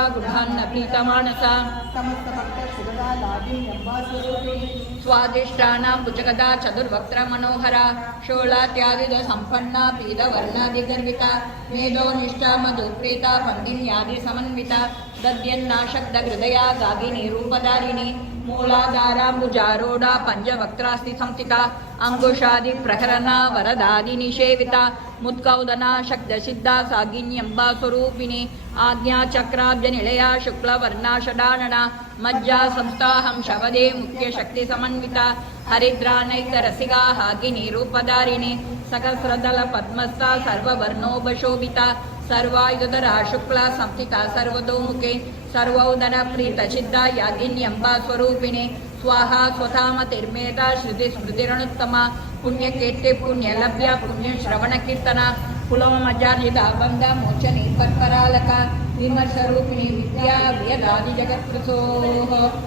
पूजा गृहान्न प्रीतमानसा समस्त भक्त सुगदा लाभिन्यम्बास्वरूपिणी स्वादिष्टानां भुजगदा चतुर्वक्त्र मनोहरा शोलात्यादिद संपन्ना पीतवर्णादिगर्विता मेधोनिष्ठा मधुप्रीता पंडिन्यादि समन्विता दद्यन्नाशक्त हृदया गागिनी रूपधारिणी मूलाधाराम्बुजारूढा पंचवक्त्रास्ति संस्थिता अंकुशादि प्रहरणा वरदादि निषेविता मुत्कौदना शक्तसिद्धा सागिन्यम्बा स्वरूपिणी आज्ञाचक्राब्ज निलया शुक्लवर्णा षडानना मज्जा संस्थाहं शवदे मुख्य शक्ति समन्विता हरिद्रानैकरसिका हागिनी रूपधारिणी सहस्रदल पद्मस्था सर्ववर्णोपशोभिता सर्वायुधरा शुक्ला संस्थिता सर्वतोमुखे सर्वौदन प्रीतचिद्धा यागिन्यम्बा स्वरूपिणे स्वाहा स्वधामतिर्मेधा श्रुति स्मृतिरणुत्तमा पुण्यकीर्ति पुण्यलभ्या पुण्यश्रवणकीर्तना कुलमजार्जिता बन्ध मोचनी परालका विमर्शरूपिणी विद्या वेदादि जगत्प्रसोः।